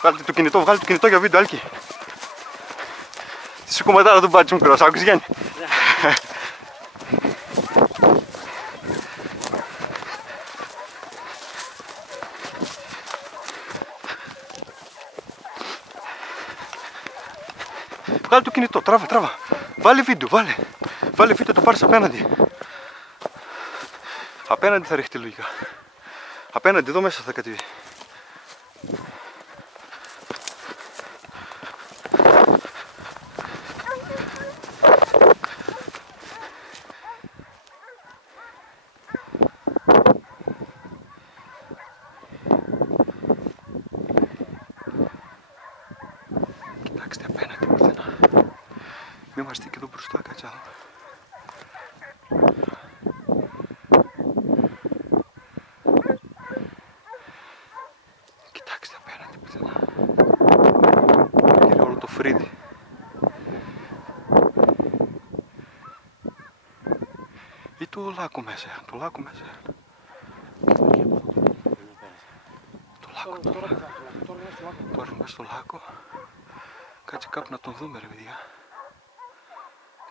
Βγάλτε το κινητό για βίντεο, Άλκη. Τι σου κομματάρα του μπάτσι μικρός, άκουσες Γιάννη. Βγάλε το κινητό, τράβα. Βάλε βίντεο, βάλε βίντεο, το πάρεις απέναντι. Απέναντι θα ρίχτε λογικά. Απέναντι, εδώ μέσα θα κατεβεί. Κοιτάξτε απέναντι πουθενά. Μην είμαστε και εδώ μπροστά, κάτσε να δούμε. Κοιτάξτε απέναντι πουθενά. Είναι όλο το φρύδι. Ή το λάκκο μέσα, Το λάκκο, τώρα είμαστε στο λάκκο. Κάτσε κάπου να τον δούμε ρε παιδιά.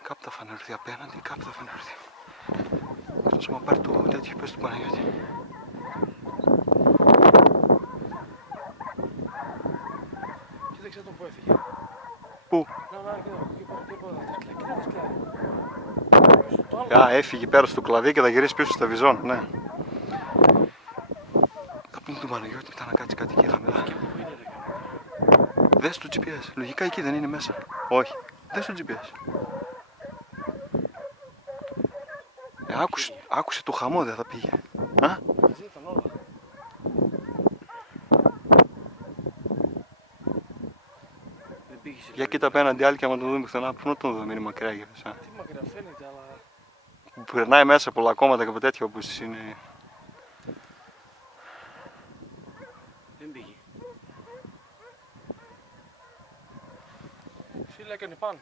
Κάπου θα φανερθεί απέναντι, κάπου θα φανερθεί. Εκτός άμα πάρει το τέτοιο, πες του Παναγιώτη. Κοίταξε τον που έφυγε. Πού? Να, Α, έφυγε πέρα στο κλαδί και θα γυρίσει πίσω στα Βυζόν, ναι. Κάπου είναι του Παναγιώτη, μετά να κάτσει κάτι εκεί χαμηλά. Δες το GPS, λογικά εκεί δεν είναι μέσα. Όχι, δες το GPS. Άκουσε το χαμό, δεν θα πήγε. Α? μαζί ήταν όλα. Δεν πήγε σε Για κοίτα απέναντι άλλη και άμα τον δούμε πουθενά, πού να τον δούμε, είναι μακριά για εσά. Τι μακριά φαίνεται, αλλά... Που περνάει μέσα πολλά κόμματα και από τέτοια όπως είναι. Δεν πήγε. Φίλε έκανε πάνω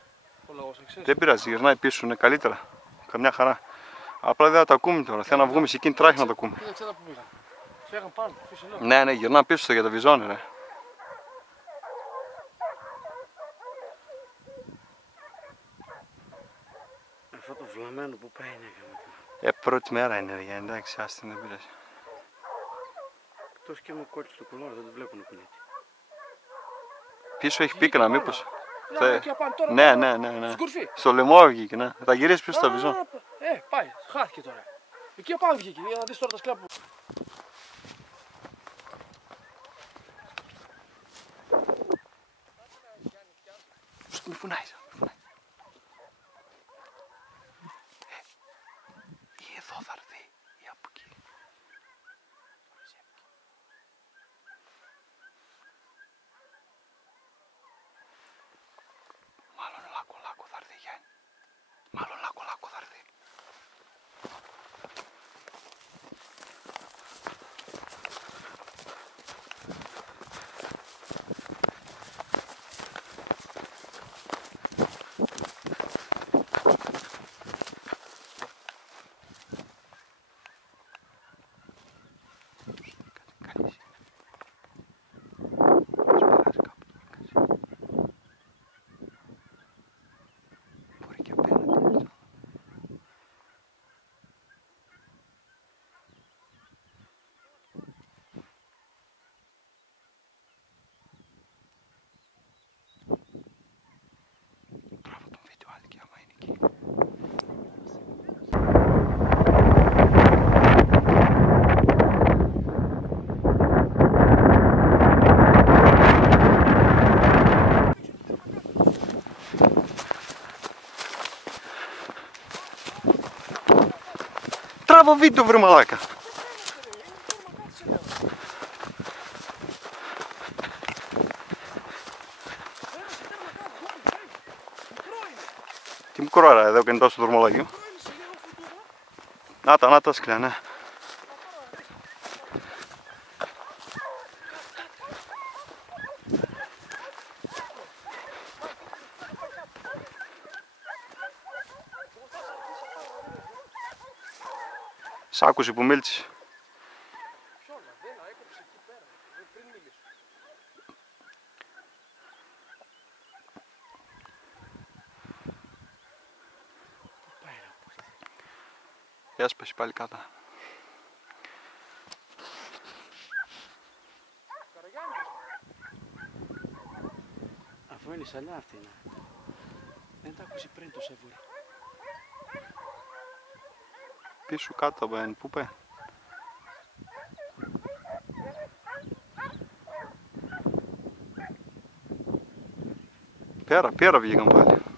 ο λαός, ξέρεις. Δεν πειράζει, γυρνάει πίσω, είναι καλύτερα. Καμιά χαρά. Απλά δεν θα τα ακούμε τώρα. Θέλω να βγούμε σε εκείνη τράχη να τα ακούμε. Κοίταξε τα που πήγαν. Φέγαν πάνω, φύσελο. Ναι, γυρνά πίσω για τα Βυζόνι, ρε. Αυτό το βλαμμένο που πάει είναι Πρώτη μέρα είναι, ρε, εντάξει, άστη, δεν πειράζει. εκτός και μου κόλλησε το κουλόρο, δεν το βλέπω να κουνείται. Πίσω έχει πίκνα, μήπως. Ναι. Στην κορφή. Στο λαιμό βγήκε, ναι. Θα γυρίσει πίσω στα Βυζόν. Πάει, χάθηκε τώρα. Εκεί απάνω βγήκε, για να δεις τώρα τα σκλά που... Μη φουνάει. Ή εδώ θα έρθει, ή από εκεί. Μάλλον λάκκο θα έρθει, Γιάννη. Μάλλον λάκκο θα έρθει. Τράβα βίντεο, βρε μαλάκα. Τι μικρό ρε, εδώ κάνει τόσο δρομολόγιο. Να τα σκυλιά, ναι. Σ' άκουσε που μίλησε. έσπασε πάλι κάτω. Αφού είναι σαλιά αυτή είναι. Δεν τα ακούσει πριν το σεβούρι. Πίσω κάτω από έναν πούπε. Πέρα βγήκαν πάλι.